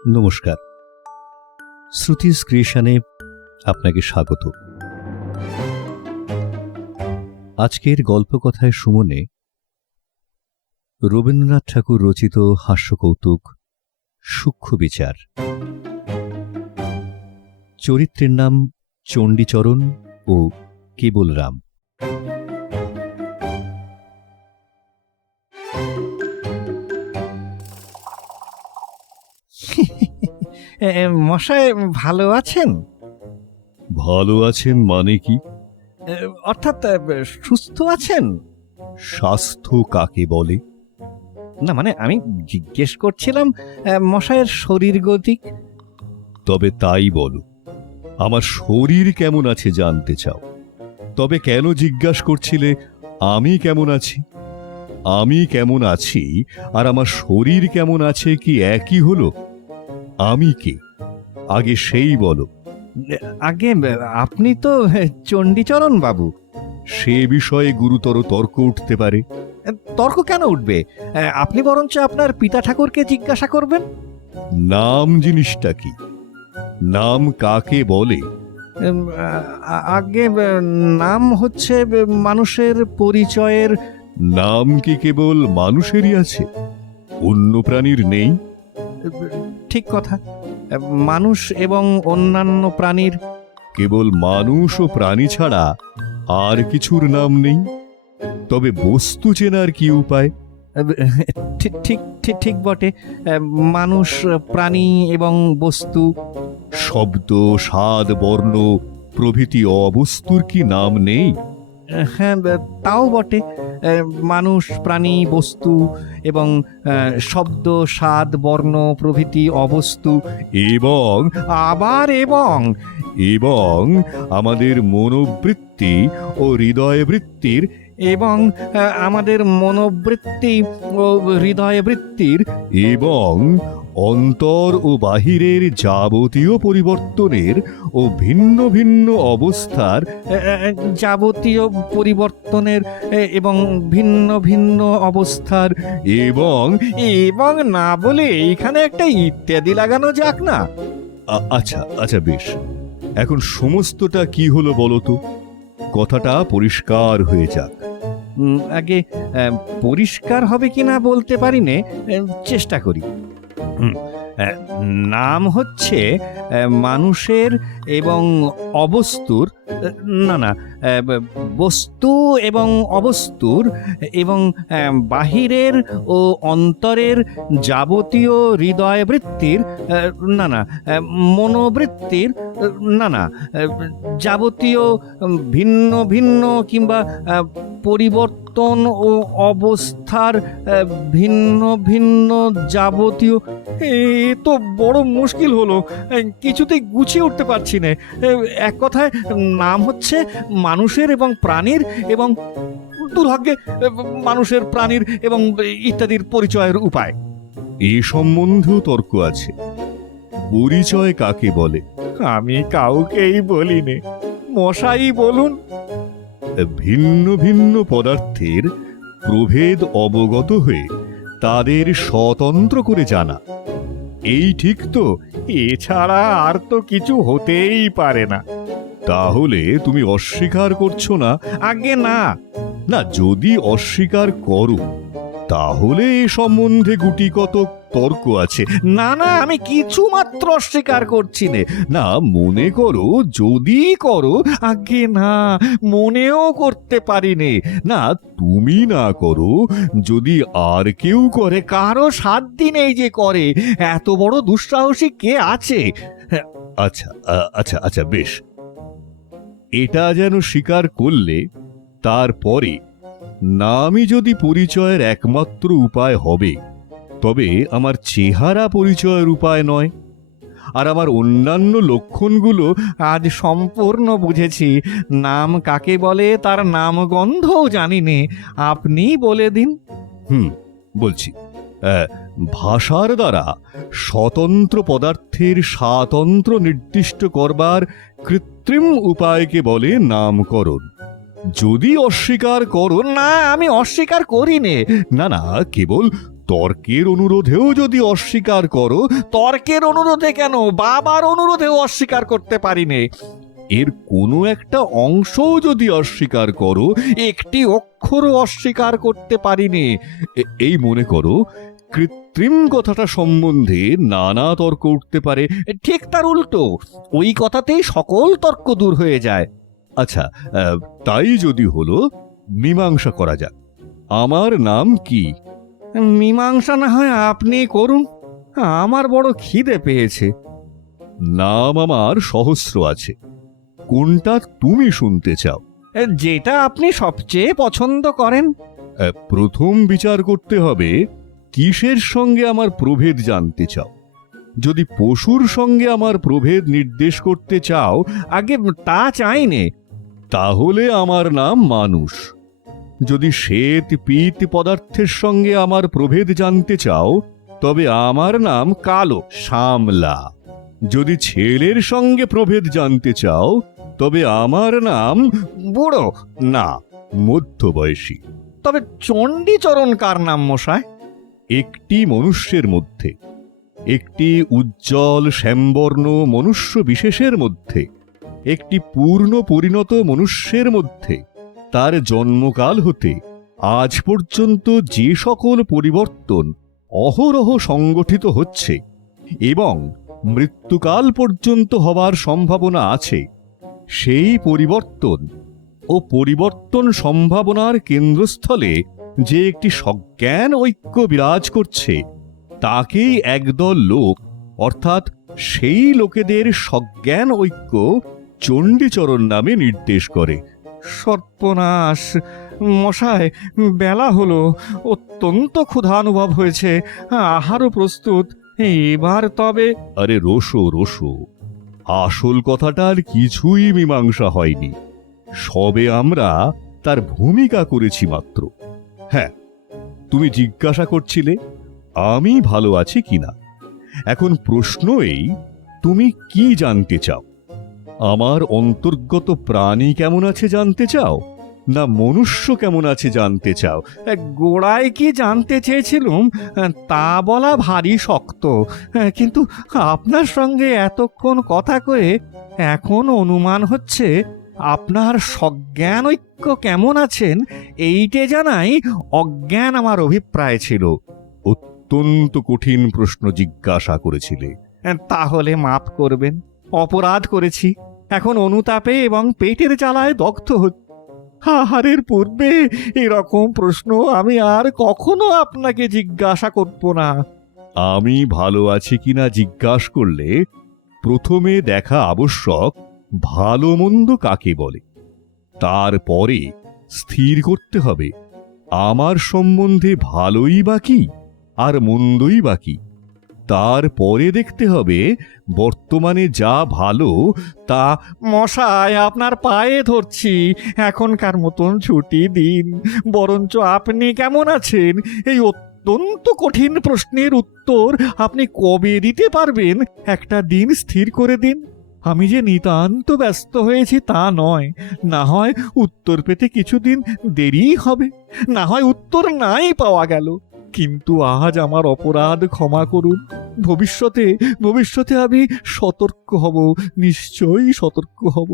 নমস্কার, শ্রুতিস ক্রিয়েশনে আপনাকে স্বাগত। আজকের গল্পকথায় সুমনে রবীন্দ্রনাথ ঠাকুর রচিত হাস্যকৌতুক সূক্ষ্ম বিচার। চরিত্রের নাম চণ্ডীচরণ ও কেবলরাম। মশাই ভালো আছেন? ভালো আছেন মানে কি? অর্থাৎ সুস্থ আছেন? স্বাস্থ্য কাকে বলে? না মানে আমি জিজ্ঞেস করছিলাম মশাইয়ের শরীর গতিক। তবে তাই বলো, আমার শরীর কেমন আছে জানতে চাও? তবে কেন জিজ্ঞাসা করছিলে আমি কেমন আছি? আমি কেমন আছি আর আমার শরীর কেমন আছে কি একই হলো? আমি কে আগে সেই বলো। আগে আপনি তো চণ্ডীচরণ বাবু। সে বিষয়ে গুরুতর তর্ক উঠতে পারে। তর্ক কেন উঠবে? আপনি বরঞ্চ আপনার পিতা ঠাকুরকে জিজ্ঞাসা করবেন। নাম জিনিসটা কি? নাম কাকে বলে? আগে নাম হচ্ছে মানুষের পরিচয়ের। নাম কি কেবল মানুষেরই আছে, অন্য প্রাণীর নেই? ঠিক কথা, মানুষ এবং অন্যান্য প্রাণীর। কেবল মানুষ ও প্রাণী ছাড়া আর কিছুর নাম নেই? তবে বস্তু চেনার কি উপায়? ঠিক ঠিক ঠিক ঠিক বটে, মানুষ, প্রাণী এবং বস্তু। শব্দ, স্বাদ, বর্ণ প্রভৃতি অবস্তুর কি নাম নেই? হ্যাঁ, তাও বটে। মানুষ, প্রাণী, বস্তু এবং শব্দ, স্বাদ, বর্ণ প্রভৃতি অবস্তু। এবং আবার এবং এবং আমাদের মনোবৃত্তি ও হৃদয়বৃত্তির এবং আমাদের মনোবৃত্তি ও হৃদয়বৃত্তির এবং অন্তর ও বাহিরের যাবতীয় পরিবর্তনের ও ভিন্ন ভিন্ন অবস্থার যাবতীয় পরিবর্তনের এবং ভিন্ন ভিন্ন অবস্থার। এবং এবং না বলে এইখানে একটা ইত্যাদি লাগানো যাক না? আচ্ছা আচ্ছা, বেশ, এখন সমস্তটা কি হলো বলো তো, কথাটা পরিষ্কার হয়ে যাক। আগে পরিষ্কার হবে কিনা বলতে পারি নে, চেষ্টা করি। নাম হচ্ছে মানুষের এবং অবস্তুর, না না, বস্তু এবং অবস্তুর এবং বাহিরের ও অন্তরের যাবতীয় হৃদয়বৃত্তির, না না, মনোবৃত্তির, না না, যাবতীয় ভিন্ন ভিন্ন কিংবা পরিবর্তন ও অবস্থার ভিন্ন ভিন্ন যাবতীয়। এ তো বড় মুশকিল হলো, কিছুতেই গুছিয়ে উঠতে পারছি না। এক কথায় নাম হচ্ছে মানুষের এবং প্রাণীর এবং দুর্ভাগ্যে মানুষের, প্রাণীর এবং ইত্যাদির পরিচয়ের উপায়। এ সম্বন্ধেও তর্ক আছে। পরিচয় কাকে বলে? আমি কাউকেই বলিনি, মশাই বলুন। ভিন্ন ভিন্ন পদার্থের প্রভেদ অবগত হয়ে তাদের স্বতন্ত্র করে জানা, এই ঠিক তো? এছাড়া আর তো কিছু হতেই পারে না। তাহলে তুমি অস্বীকার করছো না? আগে না। না, যদি অস্বীকার করো তাহলে এ সম্বন্ধে গুটি কতক তর্ক আছে। না না, আমি কিছু মাত্র অস্বীকার করছি না। না, মনে করো যদি করো। আগে না, মনেও করতে পারি নে। না, তুমি না করো, যদি আর কেউ করে। কারো সাধ্য নেই যে করে, এত বড় দুঃসাহসী কে আছে? আচ্ছা আচ্ছা আচ্ছা, বেশ, এটা যেন স্বীকার করলে তারপরে নামই যদি পরিচয়ের একমাত্র উপায় হবে, তবে আমার চেহারা পরিচয়ের উপায় নয়, আর আমার অন্যান্য লক্ষণগুলো। আজ সম্পূর্ণ বুঝেছি। নাম কাকে বলে তার নামগন্ধও জানি নে, আপনি বলে দিন। বলছি, ভাষার দ্বারা স্বতন্ত্র পদার্থের স্বাতন্ত্র্য নির্দিষ্ট করবার কৃত্রিম উপায়কে বলে নামকরণ। যদি অস্বীকার করো। না, আমি অস্বীকার করি নে। না না, কেবল তর্কের অনুরোধেও যদি অস্বীকার করো, তর্কের অনুরোধে কেন, বাবার অনুরোধেও অস্বীকার করতে পারিনে। এর কোনো একটা অংশও যদি অস্বীকার করো, একটি অক্ষরও অস্বীকার করতে পারিনে। এই মনে করো, কৃত্রিম কথাটা সম্বন্ধে নানা তর্ক উঠতে পারে। ঠিক তার উল্টো, ওই কথাতেই সকল তর্ক দূর হয়ে যায়। আচ্ছা, তাই যদি হলো, মীমাংসা করা যাক। আমার নাম কি? মীমাংসা না হয় আপনি করুন, আমার বড় খিদে পেয়েছে। নাম আমার সহস্র আছে, কোনটা তুমি শুনতে চাও? যেটা আপনি সবচেয়ে পছন্দ করেন। প্রথম বিচার করতে হবে কিসের সঙ্গে আমার প্রভেদ জানতে চাও। যদি পশুর সঙ্গে আমার প্রভেদ নির্দেশ করতে চাও, আগে তা চাইনে। তাহলে আমার নাম মানুষ। যদি শ্বেত পিত পদার্থের সঙ্গে আমার প্রভেদ জানতে চাও, তবে আমার নাম কালো, শ্যামলা। যদি ছেলের সঙ্গে প্রভেদ জানতে চাও, তবে আমার নাম বুড়ো, না, মধ্যবয়সী। তবে চণ্ডীচরণ কার নাম মশায়? একটি মনুষ্যের মধ্যে, একটি উজ্জ্বল শ্যামবর্ণ মনুষ্য বিশেষের মধ্যে, একটি পূর্ণ পরিণত মনুষ্যের মধ্যে, তার জন্মকাল হতে আজ পর্যন্ত যে সকল পরিবর্তন অহরহ সংগঠিত হচ্ছে এবং মৃত্যুকাল পর্যন্ত হবার সম্ভাবনা আছে, সেই পরিবর্তন ও পরিবর্তন সম্ভাবনার কেন্দ্রস্থলে যে একটি সজ্ঞান ঐক্য বিরাজ করছে, তাকেই একদল লোক, অর্থাৎ সেই লোকেদের সজ্ঞান ঐক্য চণ্ডীচরণ নামে নির্দেশ করে। সর্বনাশ মশায়, বেলা হলো, অত্যন্ত ক্ষুধানুভব হয়েছে, আহারও প্রস্তুত। এবার তবে। আরে রোসো রোসো, আসল কথাটার কিছুই মীমাংসা হয়নি, সবে আমরা তার ভূমিকা করেছি মাত্র। হ্যাঁ, তুমি জিজ্ঞাসা করছিলে আমি ভালো আছি কিনা। এখন প্রশ্ন এই, তুমি কি জানতে চাও? আমার অন্তর্গত প্রাণী কেমন আছে জানতে চাও, না মনুষ্য কেমন আছে জানতে চাও? গোড়ায় কি জানতে চেয়েছিলুম তা বলা ভারী শক্ত, কিন্তু আপনার সঙ্গে এতক্ষণ কথা কয়ে এখন অনুমান হচ্ছে আপনার সজ্ঞান ঐক্য কেমন আছেন এইটে জানাই অজ্ঞান আমার অভিপ্রায় ছিল। অত্যন্ত কঠিন প্রশ্ন জিজ্ঞাসা করেছিলে। তাহলে মাফ করবেন, অপরাধ করেছি। এখন অনুতাপে এবং পেটের জ্বালায় দগ্ধ হচ্ছে। আহারের পূর্বে এরকম প্রশ্ন আমি আর কখনো আপনাকে জিজ্ঞাসা করব না। আমি ভালো আছি কিনা জিজ্ঞাসা করলে প্রথমে দেখা আবশ্যক ভালো মন্দ কাকে বলে। তারপরে স্থির করতে হবে আমার সম্বন্ধে ভালোই বা কি আর মন্দই বা কি। তারপরে দেখতে হবে বর্তমানে যা ভালো তা। মশাই, আপনার পায়ে ধরছি, এখনকার মতন ছুটি দিন। বরঞ্চ আপনি কেমন আছেন এই অত্যন্ত কঠিন প্রশ্নের উত্তর আপনি কবে দিতে পারবেন একটা দিন স্থির করে দিন। আমি যে নিতান্ত ব্যস্ত হয়েছি তা নয়, না হয় উত্তর পেতে কিছুদিন দেরি হবে, না হয় উত্তর নাই পাওয়া গেল। কিন্তু আজ আমার অপরাধ ক্ষমা করুন। ভবিষ্যতে ভবিষ্যতে আমি সতর্ক হব, নিশ্চয়ই সতর্ক হব।